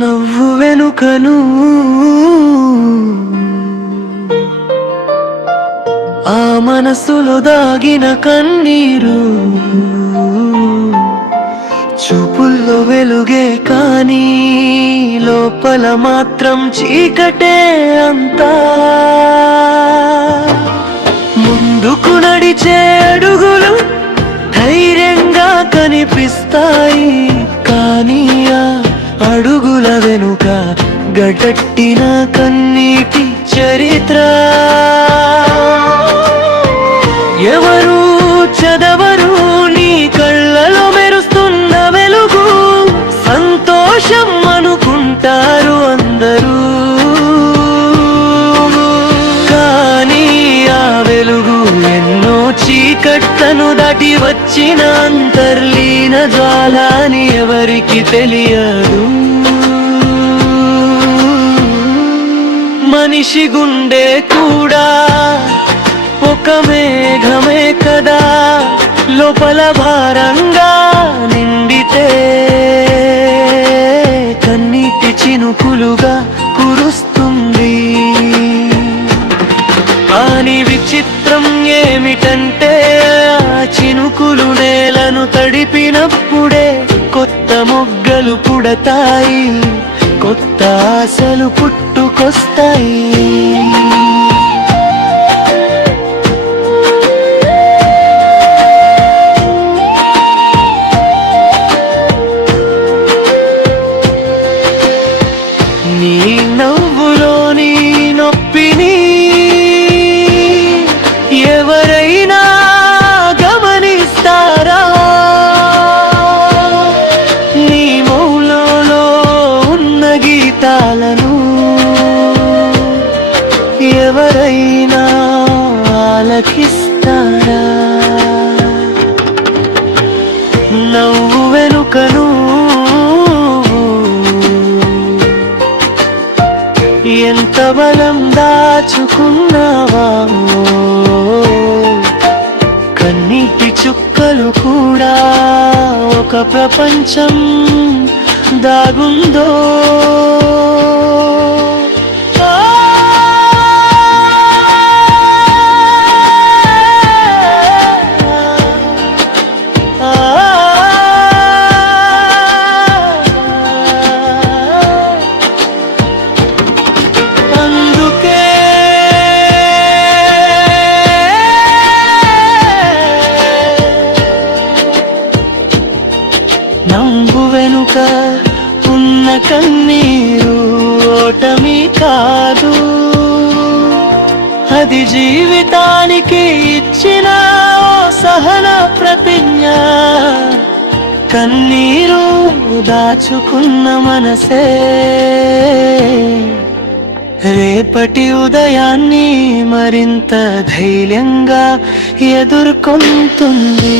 నవ్వు వెనుకను ఆ మనసులో దాగిన కన్నీరు, చూపుల్లో వెలుగే కానీ లోపల మాత్రం చీకటే అంతా. ముందుకు నడిచే అడుగులు ధైర్యంగా కనిపిస్తాయి, కానీ ఆ అడుగుల వెనుక గడట్టిన కన్నీటి చరిత్ర. ఎవరు చదవరు నీ కళ్ళలో మెరుస్తున్న వెలుగు, సంతోషం అనుకుంటారు అందరూ, కానీ ఆ వెలుగు ఎన్నో చీకట్లను దాటి వచ్చిన అంతర్లీన జ్వాల అని ఎవరికి తెలియదు. మనిషి గుండె కూడా ఒక మేఘమే కదా, లోపల భారంగా నిండితే కన్నీటి చినుకులుగా కురుస్తుంది. కానీ విచిత్రం ఏమిటంటే ఆ చినుకులు నేలను తడిపినప్పుడే కొత్త మొగ్గలు పుడతాయి, కొత్త ఆశలు పుట్టుకొస్తాయి. నీ నవ్వులోని నొప్పిని ఎవరైనా గమనిస్తారా? నీ మౌనంలో ఉన్న గీతాలను ఎవరైనా ఆలకిస్తారా? నవ్వు వెనుకను ఎంత బలం దాచుకున్నావా, కన్నీటి చుక్కలు కూడా ఒక ప్రపంచం దాగుందో. నవ్వు వెనుక ఉన్న కన్నీరు ఓటమి కాదు, అది జీవితానికి ఇచ్చిన సహన ప్రతిజ్ఞ. కన్నీరు దాచుకున్న మనసే రేపటి ఉదయాన్ని మరింత ధైర్యంగా ఎదుర్కొంటుంది.